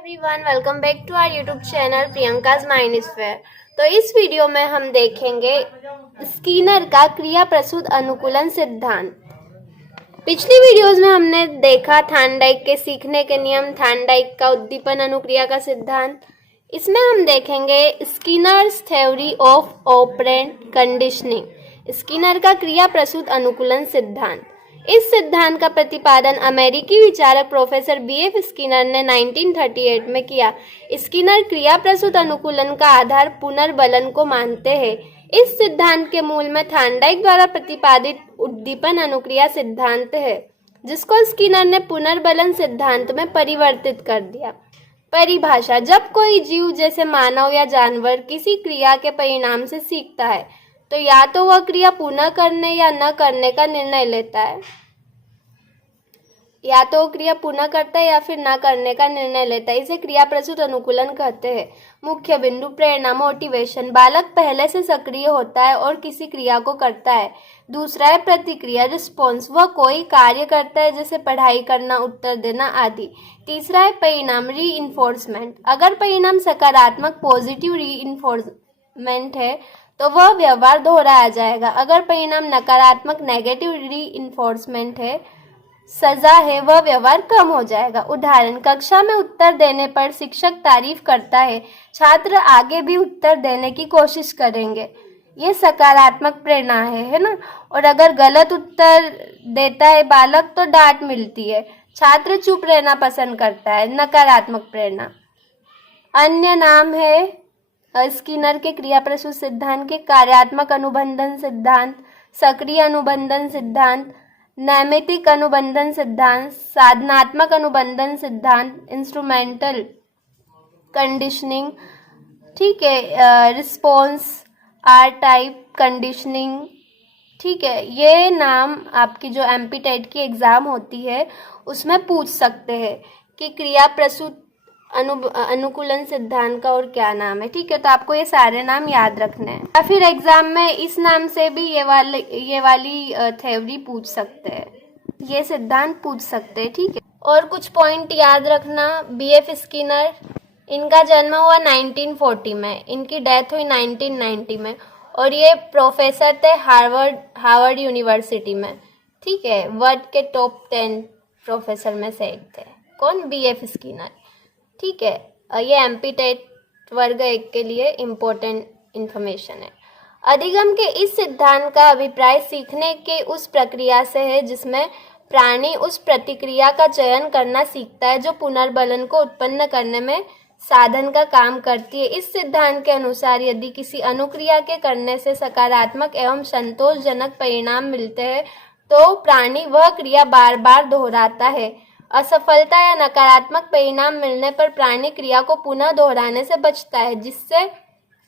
Everyone, welcome back to our YouTube channel Priyanka's mind sphere. तो इस video में हम देखेंगे स्किनर का क्रिया प्रसूत अनुकूलन सिद्धांत। पिछली वीडियोस में हमने देखा थार्नडाइक के सीखने के नियम, थार्नडाइक का उद्दीपन अनुक्रिया का सिद्धांत। इसमें हम देखेंगे Skinner's theory of operant conditioning, Skinner का क्रिया प्रसूत अनुकूलन सिद्धांत। इस सिद्धांत का प्रतिपादन अमेरिकी विचारक प्रोफेसर बीएफ स्किनर ने 1938 में किया। स्किनर क्रिया प्रसूत अनुकूलन का आधार पुनर्बलन को मानते हैं। इस सिद्धांत के मूल में थार्नडाइक द्वारा प्रतिपादित उद्दीपन अनुक्रिया सिद्धांत है, जिसको स्किनर ने पुनर्बलन सिद्धांत में परिवर्तित कर दिया। परिभाषा: जब कोई जीव जैसे मानव या जानवर किसी क्रिया के परिणाम से सीखता है तो या तो वह क्रिया पुनः करने या न करने का निर्णय लेता है, या तो क्रिया पुनः करता है या फिर न करने का निर्णय लेता है। इसे क्रिया प्रसूत अनुकूलन कहते हैं। मुख्य बिंदु: प्रेरणा, मोटिवेशन। बालक पहले से सक्रिय होता है और किसी क्रिया को करता है। दूसरा है प्रतिक्रिया, रिस्पॉन्स। वह कोई कार्य करता है जैसे पढ़ाई करना, उत्तर देना आदि। तीसरा है परिणाम, रीइंफोर्समेंट। अगर परिणाम सकारात्मक पॉजिटिव रीइंफोर्समेंट है तो वह व्यवहार दोहराया जाएगा। अगर परिणाम नकारात्मक नेगेटिव रीइंफोर्समेंट है, सजा है, वह व्यवहार कम हो जाएगा। उदाहरण: कक्षा में उत्तर देने पर शिक्षक तारीफ करता है, छात्र आगे भी उत्तर देने की कोशिश करेंगे। ये सकारात्मक प्रेरणा है ना। और अगर गलत उत्तर देता है बालक तो डांट मिलती है, छात्र चुप रहना पसंद करता है, नकारात्मक प्रेरणा। अन्य नाम है स्किनर के क्रिया प्रसूत सिद्धांत के: कार्यात्मक अनुबंधन सिद्धांत, सक्रिय अनुबंधन सिद्धांत, नैमित्तिक अनुबंधन सिद्धांत, साधनात्मक अनुबंधन सिद्धांत, इंस्ट्रूमेंटल कंडीशनिंग, ठीक है, रिस्पॉन्स, आर टाइप कंडीशनिंग, ठीक है। ये नाम आपकी जो एमपी-टेट की एग्जाम होती है उसमें पूछ सकते हैं कि क्रिया प्रसूत अनुकूलन सिद्धांत का और क्या नाम है, ठीक है। तो आपको ये सारे नाम याद रखने हैं, या फिर एग्जाम में इस नाम से भी ये वाली थ्योरी पूछ सकते हैं, ये सिद्धांत पूछ सकते हैं, ठीक है। और कुछ पॉइंट याद रखना। बीएफ स्किनर, इनका जन्म हुआ 1940 में, इनकी डेथ हुई 1990 में, और ये प्रोफेसर थे हार्वर्ड यूनिवर्सिटी में, ठीक है। वर्ल्ड के टॉप 10 प्रोफेसर में से एक थे। कौन? बीएफ स्किनर, ठीक है। ये एमपी-टेट वर्ग 1 के लिए इम्पोर्टेंट इंफॉर्मेशन है। अधिगम के इस सिद्धांत का अभिप्राय सीखने के उस प्रक्रिया से है जिसमें प्राणी उस प्रतिक्रिया का चयन करना सीखता है जो पुनर्बलन को उत्पन्न करने में साधन का काम करती है। इस सिद्धांत के अनुसार यदि किसी अनुक्रिया के करने से सकारात्मक एवं संतोषजनक परिणाम मिलते हैं तो प्राणी वह क्रिया बार बार दोहराता है। असफलता या नकारात्मक परिणाम मिलने पर प्राणी क्रिया को पुनः दोहराने से बचता है, जिससे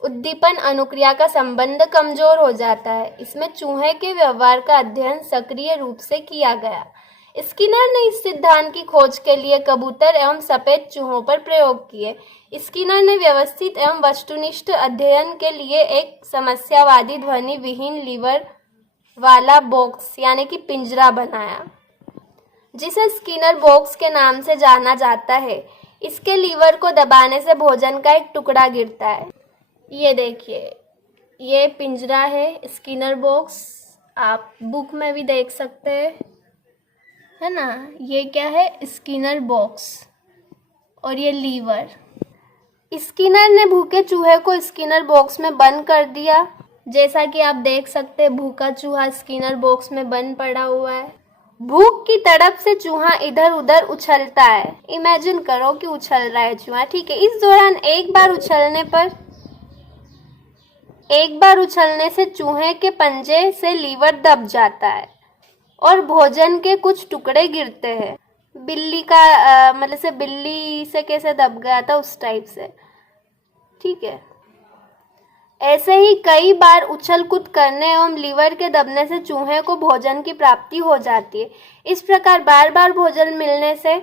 उद्दीपन अनुक्रिया का संबंध कमजोर हो जाता है। इसमें चूहे के व्यवहार का अध्ययन सक्रिय रूप से किया गया। स्किनर ने इस सिद्धांत की खोज के लिए कबूतर एवं सफेद चूहों पर प्रयोग किए। स्किनर ने व्यवस्थित एवं वस्तुनिष्ठ अध्ययन के लिए एक समस्यावादी ध्वनि विहीन लीवर वाला बॉक्स यानी कि पिंजरा बनाया, जिसे स्किनर बॉक्स के नाम से जाना जाता है। इसके लीवर को दबाने से भोजन का एक टुकड़ा गिरता है। ये देखिए, ये पिंजरा है, स्किनर बॉक्स। आप बुक में भी देख सकते हैं, है ना। ये क्या है? स्किनर बॉक्स, और ये लीवर। स्किनर ने भूखे चूहे को स्किनर बॉक्स में बंद कर दिया। जैसा कि आप देख सकते हैं, भूखा चूहा स्किनर बॉक्स में बंद पड़ा हुआ है। भूख की तड़प से चूहा इधर उधर उछलता है। इमेजिन करो कि उछल रहा है चूहा, ठीक है। इस दौरान एक बार उछलने से चूहे के पंजे से लीवर दब जाता है और भोजन के कुछ टुकड़े गिरते हैं। बिल्ली का मतलब से बिल्ली से कैसे दब गया था उस टाइप से, ठीक है। ऐसे ही कई बार उछल कूद करने एवं लीवर के दबने से चूहे को भोजन की प्राप्ति हो जाती है। इस प्रकार बार बार भोजन मिलने से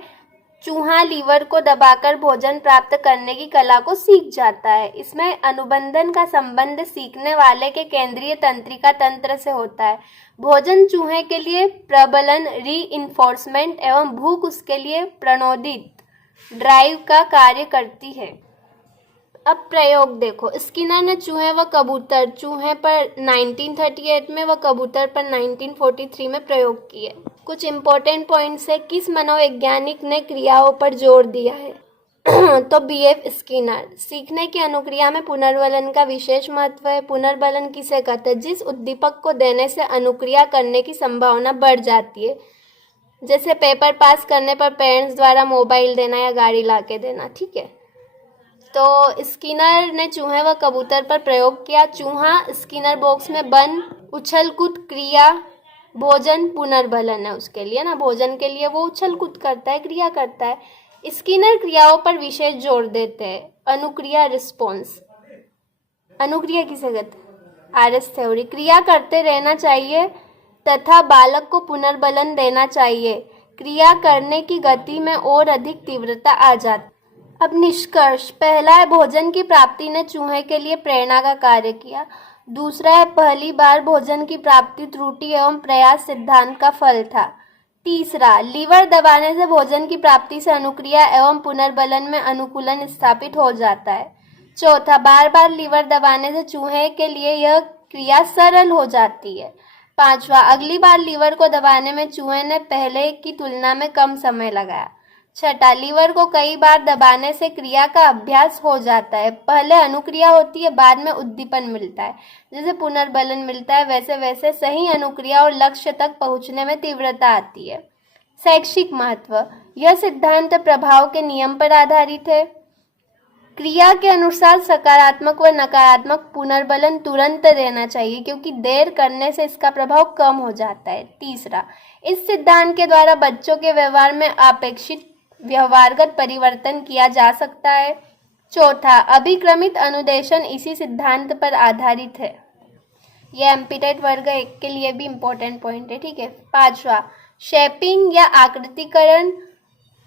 चूहा लीवर को दबाकर भोजन प्राप्त करने की कला को सीख जाता है। इसमें अनुबंधन का संबंध सीखने वाले के केंद्रीय तंत्रिका तंत्र से होता है। भोजन चूहे के लिए प्रबलन रीइंफोर्समेंट एवं भूख उसके लिए प्रणोदित ड्राइव का कार्य करती है। अब प्रयोग देखो, स्किनर ने चूहे व कबूतर, चूहे पर 1938 में व कबूतर पर 1943 में प्रयोग किए। कुछ इम्पोर्टेंट पॉइंट्स है। किस मनोवैज्ञानिक ने क्रियाओं पर जोर दिया है? तो BF स्किनर। सीखने की अनुक्रिया में पुनर्बलन का विशेष महत्व है। पुनर्बलन किसे कहते हैं? जिस उद्दीपक को देने से अनुक्रिया करने की संभावना बढ़ जाती है, जैसे पेपर पास करने पर पेरेंट्स द्वारा मोबाइल देना या गाड़ी लाके देना, ठीक है। तो स्किनर ने चूहे व कबूतर पर प्रयोग किया। चूहा स्किनर बॉक्स में बंद, उछल कूद क्रिया, भोजन पुनर्बलन है उसके लिए ना, भोजन के लिए वो उछल कूद करता है, क्रिया करता है। स्किनर क्रियाओं पर विशेष जोर देते हैं। अनुक्रिया, रिस्पॉन्स। अनुक्रिया किसे कहते हैं? RS theory. क्रिया करते रहना चाहिए तथा बालक को पुनर्बलन देना चाहिए। क्रिया करने की गति में और अधिक तीव्रता आ जाती। अब निष्कर्ष। पहला है, भोजन की प्राप्ति ने चूहे के लिए प्रेरणा का कार्य किया। दूसरा है, पहली बार भोजन की प्राप्ति त्रुटि एवं प्रयास सिद्धांत का फल था। तीसरा, लीवर दबाने से भोजन की प्राप्ति से अनुक्रिया एवं पुनर्बलन में अनुकूलन स्थापित हो जाता है। चौथा, बार बार लीवर दबाने से चूहे के लिए यह क्रिया सरल हो जाती है। पांचवा, अगली बार लीवर को दबाने में चूहे ने पहले की तुलना में कम समय लगाया। छठा, लीवर को कई बार दबाने से क्रिया का अभ्यास हो जाता है। पहले अनुक्रिया होती है, बाद में उद्दीपन मिलता है। जैसे पुनर्बलन मिलता है, वैसे वैसे सही अनुक्रिया और लक्ष्य तक पहुंचने में तीव्रता आती है। शैक्षिक महत्व। यह सिद्धांत प्रभाव के नियम पर आधारित है। क्रिया के अनुसार सकारात्मक व नकारात्मक पुनर्बलन तुरंत देना चाहिए, क्योंकि देर करने से इसका प्रभाव कम हो जाता है। तीसरा, इस सिद्धांत के द्वारा बच्चों के व्यवहार में अपेक्षित व्यवहारगत परिवर्तन किया जा सकता है। चौथा, अभिक्रमित अनुदेशन इसी सिद्धांत पर आधारित है। यह एम्पिटाइट वर्ग 1 के लिए भी इम्पोर्टेंट पॉइंट है, ठीक है। पांचवा, शेपिंग या आकृतिकरण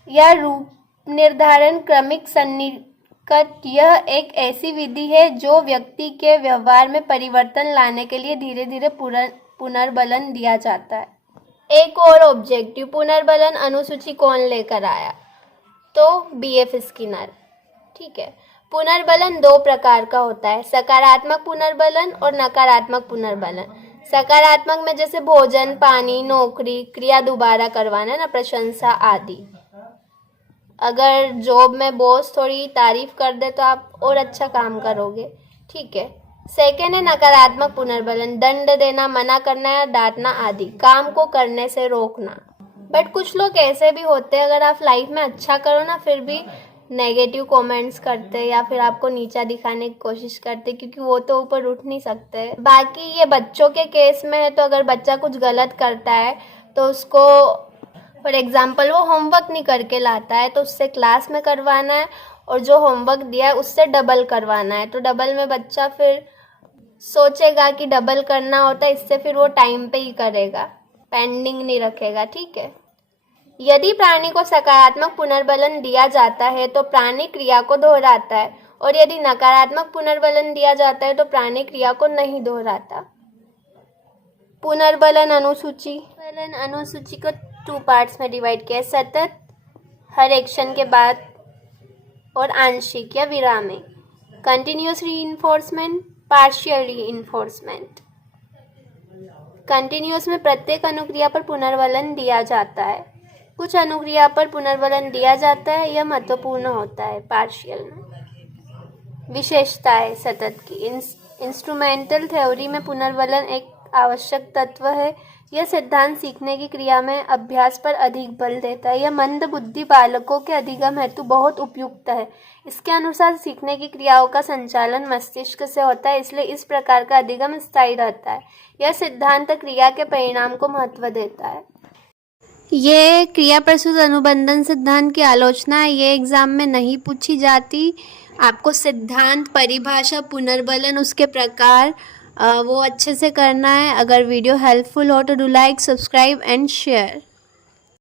या रूप निर्धारण क्रमिक सन्निकट। यह एक ऐसी विधि है जो व्यक्ति के व्यवहार में परिवर्तन लाने के लिए धीरे धीरे पुनर्बलन दिया जाता है। एक और ऑब्जेक्टिव, पुनर्बलन अनुसूची कौन लेकर आया? तो BF स्किनर, ठीक है। पुनर्बलन 2 प्रकार का होता है, सकारात्मक पुनर्बलन और नकारात्मक पुनर्बलन। सकारात्मक में जैसे भोजन, पानी, नौकरी, क्रिया दोबारा करवाना ना, प्रशंसा आदि। अगर जॉब में बॉस थोड़ी तारीफ कर दे तो आप और अच्छा काम करोगे, ठीक है। सेकेंड है नकारात्मक पुनर्बलन, दंड देना, मना करना या डांटना आदि, काम को करने से रोकना। बट कुछ लोग ऐसे भी होते हैं, अगर आप लाइफ में अच्छा करो ना, फिर भी नेगेटिव कमेंट्स करते या फिर आपको नीचा दिखाने की कोशिश करते, क्योंकि वो तो ऊपर उठ नहीं सकते। बाकी ये बच्चों के केस में है, तो अगर बच्चा कुछ गलत करता है तो उसको, फॉर एग्जाम्पल वो होमवर्क नहीं करके लाता है, तो उससे क्लास में करवाना है, और जो होमवर्क दिया है उससे डबल करवाना है। तो डबल में बच्चा फिर सोचेगा कि डबल करना होता है, इससे फिर वो टाइम पे ही करेगा, पेंडिंग नहीं रखेगा, ठीक है। यदि प्राणी को सकारात्मक पुनर्बलन दिया जाता है तो प्राणी क्रिया को दोहराता है, और यदि नकारात्मक पुनर्बलन दिया जाता है तो प्राणी क्रिया को नहीं दोहराता। पुनर्बलन अनुसूची। पुनर्बलन अनुसूची को 2 पार्ट्स में डिवाइड किया है, सतत, हर एक्शन के बाद, और आंशिक या विरामिक। Continuous reinforcement, partial reinforcement. Continuous में प्रत्येक अनुक्रिया पर पुनर्बलन दिया जाता है, कुछ अनुक्रिया पर पुनर्बलन दिया जाता है, यह महत्वपूर्ण होता है। पार्शियल में विशेषता है सतत की। इंस्ट्रूमेंटल थ्योरी में पुनर्बलन एक आवश्यक तत्व है। यह सिद्धांत सीखने की क्रिया में अभ्यास पर अधिक बल देता है। यह मंद बुद्धि बालकों के अधिगम हेतु बहुत उपयुक्त है। इसके अनुसार सीखने की क्रियाओं का संचालन मस्तिष्क से होता है, इसलिए इस प्रकार का अधिगम स्थायी रहता है। यह सिद्धांत क्रिया के परिणाम को महत्व देता है। ये क्रिया प्रसूत अनुबंधन सिद्धांत की आलोचना है, ये एग्जाम में नहीं पूछी जाती। आपको सिद्धांत, परिभाषा, पुनर्बलन, उसके प्रकार वो अच्छे से करना है। अगर वीडियो हेल्पफुल हो तो do like, subscribe and share.